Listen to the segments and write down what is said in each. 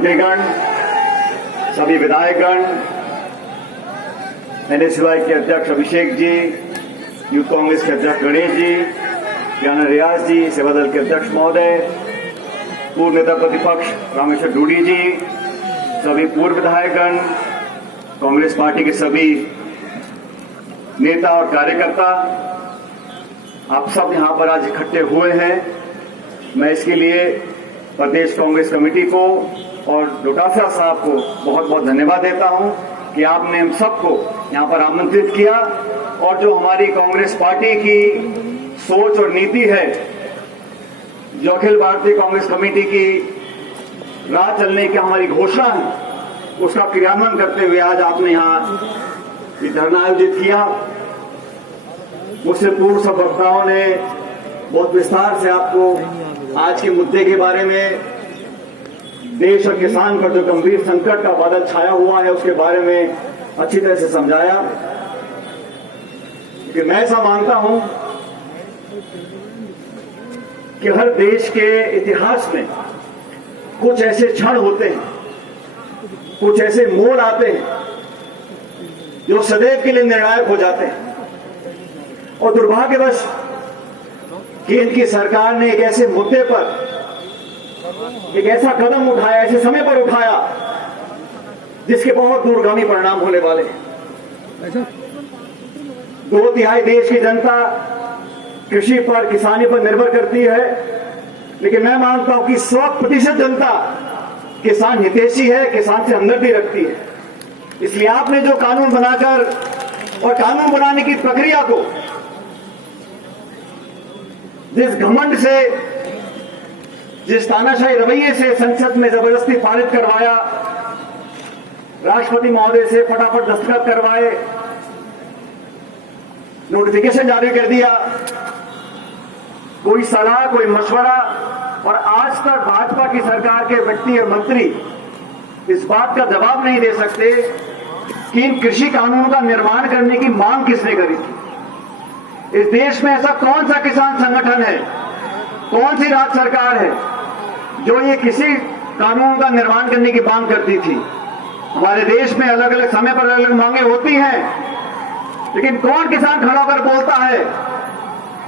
मंत्रीगण, सभी विधायकगण, एनएसयूआई के अध्यक्ष अभिषेक जी, यूथ कांग्रेस के अध्यक्ष गणेश जी, ज्ञान रियाज जी, सेवा दल के अध्यक्ष महोदय, पूर्व नेता प्रतिपक्ष रामेश्वर डूडी जी, सभी पूर्व विधायकगण, कांग्रेस पार्टी के सभी नेता और कार्यकर्ता, आप सब यहां पर आज इकट्ठे हुए हैं। मैं इसके लिए प्रदेश कांग्रेस कमेटी को और डोटासरा साहब को बहुत बहुत धन्यवाद देता हूं कि आपने हम सबको यहां पर आमंत्रित किया और जो हमारी कांग्रेस पार्टी की सोच और नीति है, जो अखिल भारतीय कांग्रेस कमेटी की राह चलने की हमारी घोषणा है, उसका क्रियान्वयन करते हुए आज आपने यहां ये धरना आयोजित किया। मुझसे पूर्व सब वक्ताओं ने बहुत विस्तार से आपको आज के मुद्दे के बारे में, देश और किसान पर जो गंभीर संकट का बादल छाया हुआ है उसके बारे में अच्छी तरह से समझाया। कि मैं ऐसा मानता हूं कि हर देश के इतिहास में कुछ ऐसे क्षण होते हैं, कुछ ऐसे मोड़ आते हैं जो सदैव के लिए निर्णायक हो जाते हैं। और दुर्भाग्यवश केंद्र की सरकार ने एक ऐसे मुद्दे पर एक ऐसा कदम उठाया, ऐसे समय पर उठाया जिसके बहुत दूरगामी परिणाम होने वाले हैं। 2/3 देश की जनता कृषि पर, किसानी पर निर्भर करती है, लेकिन मैं मानता हूं कि 100% जनता किसान हितैषी है, किसान से हमदर्दी रखती है। इसलिए आपने जो कानून बनाकर और कानून बनाने की प्रक्रिया को जिस घमंड से, जिस तानाशाही रवैये से संसद में जबरदस्ती पारित करवाया, राष्ट्रपति महोदय से फटाफट दस्तखत करवाए, नोटिफिकेशन जारी कर दिया, कोई सलाह, कोई मशवरा, और आज तक भाजपा की सरकार के व्यक्ति और मंत्री इस बात का जवाब नहीं दे सकते कि इन कृषि कानूनों का निर्माण करने की मांग किसने करी थी। इस देश में ऐसा कौन सा किसान संगठन है, कौन सी राज्य सरकार है जो ये किसी कानून का निर्माण करने की मांग करती थी। हमारे देश में अलग अलग समय पर अलग अलग मांगे होती हैं, लेकिन कौन किसान खड़ा होकर बोलता है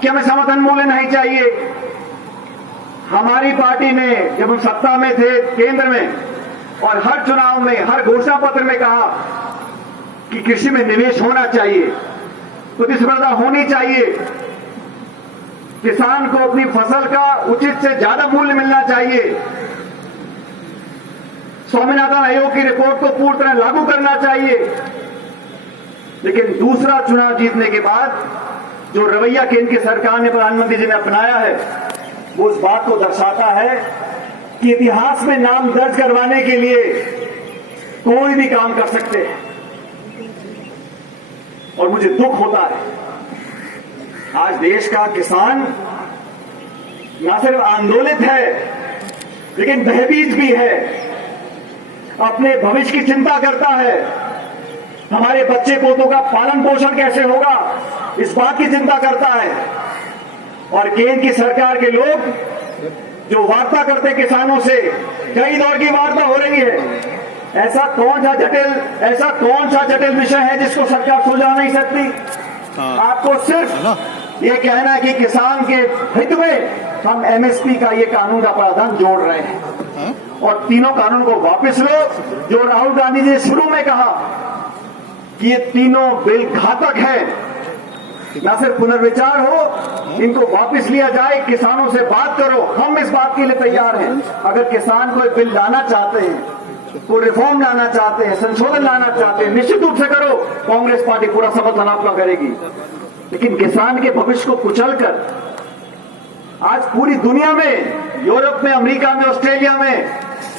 कि हमें समर्थन मूल्य नहीं चाहिए। हमारी पार्टी ने जब हम सत्ता में थे केंद्र में, और हर चुनाव में, हर घोषणा पत्र में कहा कि कृषि में निवेश होना चाहिए, प्रतिस्पर्धा होनी चाहिए, किसान को अपनी फसल का उचित से ज्यादा मूल्य मिलना चाहिए, स्वामीनाथन आयोग की रिपोर्ट को पूरी तरह लागू करना चाहिए। लेकिन दूसरा चुनाव जीतने के बाद जो रवैया केंद्र की सरकार ने, प्रधानमंत्री जी ने अपनाया है, वो उस बात को दर्शाता है कि इतिहास में नाम दर्ज करवाने के लिए कोई भी काम कर सकते हैं। और मुझे दुख होता है आज देश का किसान न सिर्फ आंदोलित है, लेकिन भयभीत भी है, अपने भविष्य की चिंता करता है। हमारे बच्चे पोतों का पालन पोषण कैसे होगा, इस बात की चिंता करता है। और केंद्र की सरकार के लोग जो वार्ता करते किसानों से, कई दौर की वार्ता हो रही है। ऐसा कौन सा जटिल विषय है जिसको सरकार सुलझा नहीं सकती। आपको सिर्फ ये कहना है कि किसान के हित में हम एमएसपी का ये कानून का प्रावधान जोड़ रहे हैं, और तीनों कानून को वापस लो। जो राहुल गांधी जी ने शुरू में कहा कि ये तीनों बिल घातक है, न सिर्फ पुनर्विचार हो, इनको वापस लिया जाए, किसानों से बात करो। हम इस बात के लिए तैयार हैं। अगर किसान कोई बिल लाना चाहते हैं, कोई रिफॉर्म लाना चाहते हैं, संशोधन लाना चाहते हैं, निश्चित रूप से करो, कांग्रेस पार्टी पूरा समर्थन आपका करेगी। लेकिन किसान के भविष्य को कुचलकर आज पूरी दुनिया में, यूरोप में, अमेरिका में, ऑस्ट्रेलिया में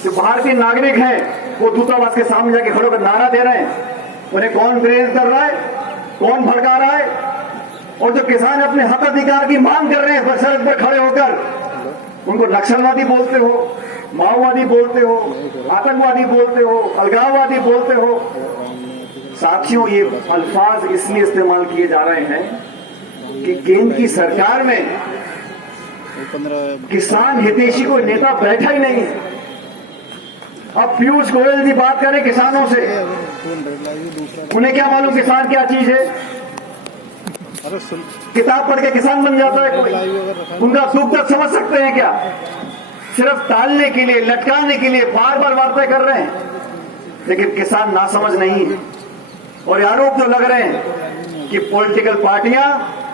जो भारतीय नागरिक हैं वो दूतावास के सामने जाके खड़े होकर नारा दे रहे हैं। उन्हें कौन प्रेरित कर रहा है, कौन भड़का रहा है? और जो किसान अपने हक अधिकार की मांग कर रहे हैं सड़क पर खड़े होकर, उनको नक्सलवादी बोलते हो, माओवादी बोलते हो, आतंकवादी बोलते हो, अलगाववादी बोलते हो। साथियों, ये अल्फाज इसलिए इस्तेमाल किए जा रहे हैं कि केंद्र की सरकार में किसान हितैषी कोई नेता बैठा ही नहीं है। अब पीयूष गोयल जी बात करें किसानों से, उन्हें क्या मालूम किसान क्या चीज है? किताब पढ़ के किसान बन जाता है कोई? उनका दुख दर्द समझ सकते हैं क्या? सिर्फ टालने के लिए, लटकाने के लिए बार बार वार्ता कर रहे हैं, लेकिन किसान नासमझ नहीं है। और आरोप जो लग रहे हैं कि पॉलिटिकल पार्टियां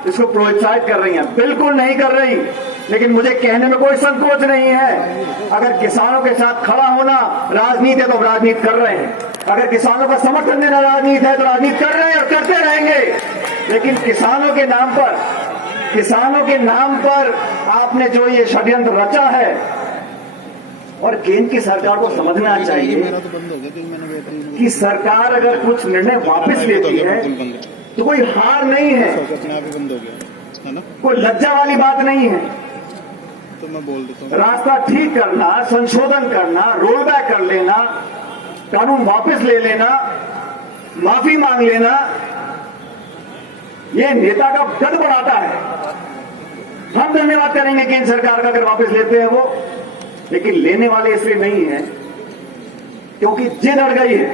इसको प्रोत्साहित कर रही हैं, बिल्कुल नहीं कर रही। लेकिन मुझे कहने में कोई संकोच नहीं है, अगर किसानों के साथ खड़ा होना राजनीति है तो राजनीति कर रहे हैं, अगर किसानों का समर्थन देना राजनीति है तो राजनीति कर रहे हैं और करते रहेंगे। लेकिन किसानों के नाम पर आपने जो ये षड्यंत्र रचा है, और केंद्र की सरकार को समझना चाहिए कि सरकार अगर कुछ निर्णय वापस लेती है तो कोई हार नहीं है, कोई लज्जा वाली बात नहीं है। तो मैं बोल देता हूँ, रास्ता ठीक करना, संशोधन करना, रोल बैक कर लेना, कानून वापस ले लेना, माफी मांग लेना, ये नेता का कद बढ़ाता है। हम धन्यवाद करेंगे केंद्र सरकार का अगर वापस लेते हैं वो, लेकिन लेने वाले इसलिए नहीं है क्योंकि जिद अड़ गई है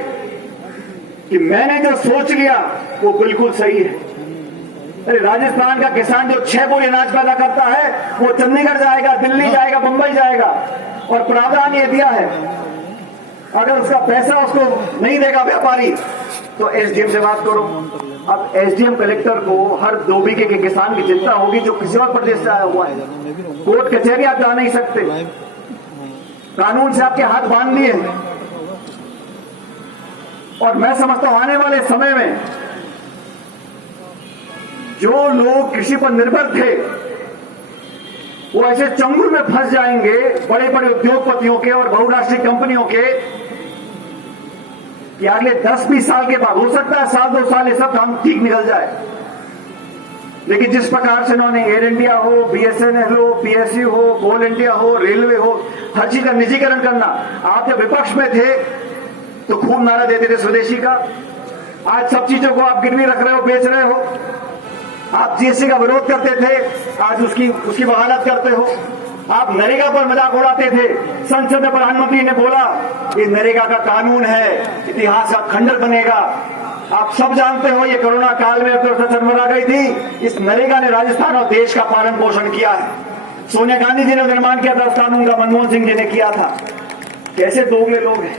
कि मैंने जो सोच लिया वो बिल्कुल सही है। अरे राजस्थान का किसान जो 6 बोरी अनाज पैदा करता है वो चंडीगढ़ जाएगा, दिल्ली जाएगा, मुंबई जाएगा, और प्रावधान ये दिया है अगर उसका पैसा उसको नहीं देगा व्यापारी तो एसडीएम से बात करो। अब एसडीएम कलेक्टर को हर 2 बीघे के किसान की चिंता होगी जो किसी और प्रदेश से आया हुआ है। कोर्ट कचहरी आप जा नहीं सकते, कानून से आपके हाथ बांध लिए। और मैं समझता हूं आने वाले समय में जो लोग कृषि पर निर्भर थे वो ऐसे चंगुल में फंस जाएंगे बड़े बड़े उद्योगपतियों के और बहुराष्ट्रीय कंपनियों के कि अगले 10-20 साल के बाद, हो सकता है 1-2 साल ये सब काम ठीक निकल जाए, लेकिन जिस प्रकार से इन्होंने एयर इंडिया हो, बीएसएनएल हो, पीएसयू हो, कोल इंडिया हो, रेलवे हो, हर चीज का निजीकरण करना। आप जब विपक्ष में थे तो खूब नारा देते थे स्वदेशी का, आज सब चीजों को आप गिरवी रख रहे हो, बेच रहे हो। आप जीएसटी का विरोध करते थे, आज उसकी वकालत करते हो। आप नरेगा पर मजाक उड़ाते थे, संसद में प्रधानमंत्री ने बोला ये नरेगा का कानून है, इतिहास का खंडर बनेगा। आप सब जानते हो ये कोरोना काल में अर्थव्यवस्था चरमरा गई थी, इस नरेगा ने राजस्थान और देश का पालन पोषण किया है। सोनिया गांधी जी ने निर्माण किया था उस कानून का, मनमोहन सिंह जी ने किया था। कैसे दोगले लोग हैं।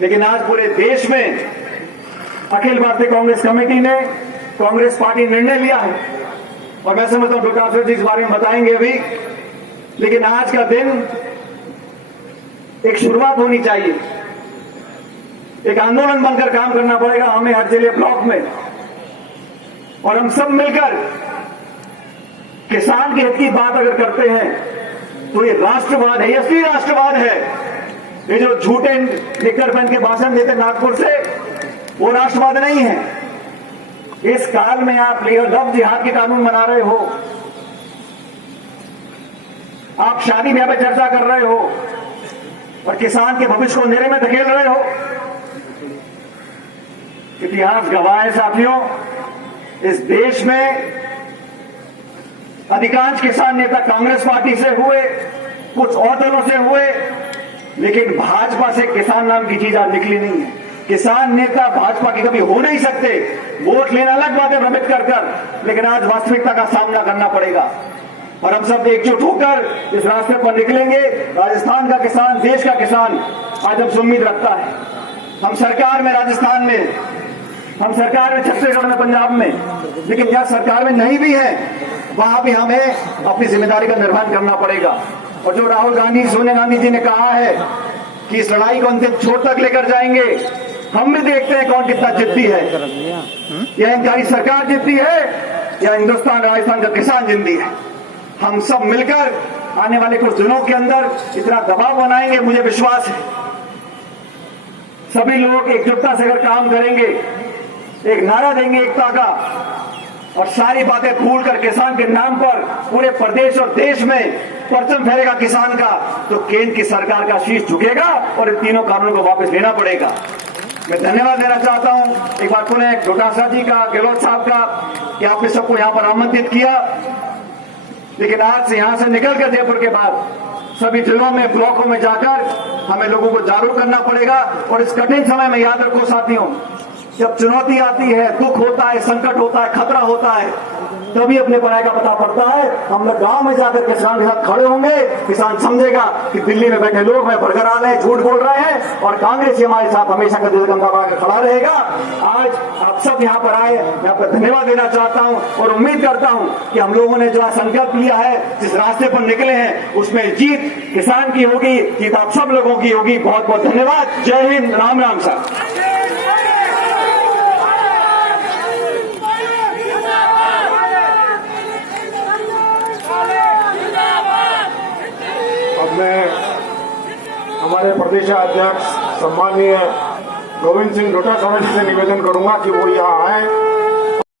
लेकिन आज पूरे देश में अखिल भारतीय कांग्रेस कमेटी ने, कांग्रेस पार्टी निर्णय लिया है, और मैं समझता हूं डॉक्टर जी इस बारे में बताएंगे अभी। लेकिन आज का दिन एक शुरुआत होनी चाहिए, एक आंदोलन बनकर काम करना पड़ेगा हमें हर जिले ब्लॉक में, और हम सब मिलकर किसान के हित की बात अगर करते हैं तो ये राष्ट्रवाद है, ये असली राष्ट्रवाद है। ये जो झूठे निक्कर पहन के भाषण देते नागपुर से, वो राष्ट्रवाद नहीं है। इस काल में आप लव जिहाद के कानून बना रहे हो, आप शादी ब्याह पे चर्चा कर रहे हो, और किसान के भविष्य को अंधेरे में धकेल रहे हो। इतिहास गवाह है साथियों, इस देश में अधिकांश किसान नेता कांग्रेस पार्टी से हुए, कुछ और दलों से हुए, लेकिन भाजपा से किसान नाम की चीज आज निकली नहीं है। किसान नेता भाजपा के कभी हो नहीं सकते। वोट लेना अलग बात है भ्रमित कर, लेकिन आज वास्तविकता का सामना करना पड़ेगा, और हम सब एकजुट होकर इस रास्ते पर निकलेंगे। राजस्थान का किसान, देश का किसान आज हमसे उम्मीद रखता है। हम सरकार में राजस्थान में, हम सरकार में छत्तीसगढ़ में, पंजाब में, लेकिन जहां सरकार में नहीं भी है वहां भी हमें अपनी जिम्मेदारी का निर्वहन करना पड़ेगा। और जो राहुल गांधी, सोनिया गांधी जी ने कहा है कि इस लड़ाई को अंतिम छोर तक लेकर जाएंगे, हम भी देखते हैं कौन कितना जिद्दी है। यह इनकारी सरकार जिद्दी है या हिंदुस्तान, राजस्थान का किसान जिद्दी है। हम सब मिलकर आने वाले कुछ दिनों के अंदर इतना दबाव बनाएंगे, मुझे विश्वास है सभी लोग एकजुटता से अगर काम करेंगे, एक नारा देंगे एकता का, और सारी बातें भूलकर किसान के नाम पर पूरे प्रदेश और देश में परचम फहरेगा किसान का, तो केंद्र की सरकार का शीश झुकेगा और इन तीनों कानूनों को वापस लेना पड़ेगा। मैं धन्यवाद देना चाहता हूं एक बार पुनः डोटासरा जी का, गहलोत साहब का, कि आपने सबको यहां पर आमंत्रित किया। लेकिन आज से यहां से निकलकर जयपुर के बाद सभी जिलों में, ब्लॉकों में जाकर हमें लोगों को जागरूक करना पड़ेगा। और इस कठिन समय में याद रखो साथियों, जब चुनौती आती है, दुख होता है, संकट होता है, खतरा होता है, तभी अपने पढ़ाई का पता पड़ता है। हम लोग गांव में जाकर किसान के साथ खड़े होंगे, किसान समझेगा कि दिल्ली में बैठे लोग हमें भड़का रहे हैं, झूठ बोल रहे हैं, और कांग्रेस ही हमारे साथ हमेशा कंधा बांध खड़ा रहेगा। आज आप सब यहाँ पर आए, मैं आपका धन्यवाद देना चाहता हूँ और उम्मीद करता हूँ कि हम लोगों ने जो संकल्प लिया है, जिस रास्ते पर निकले हैं, उसमें जीत किसान की होगी, जीत आप सब लोगों की होगी। बहुत बहुत धन्यवाद। जय हिंद। राम राम साहब। मैं हमारे प्रदेश अध्यक्ष सम्माननीय गोविंद सिंह डोटासरा जी से निवेदन करूंगा कि वो यहाँ आए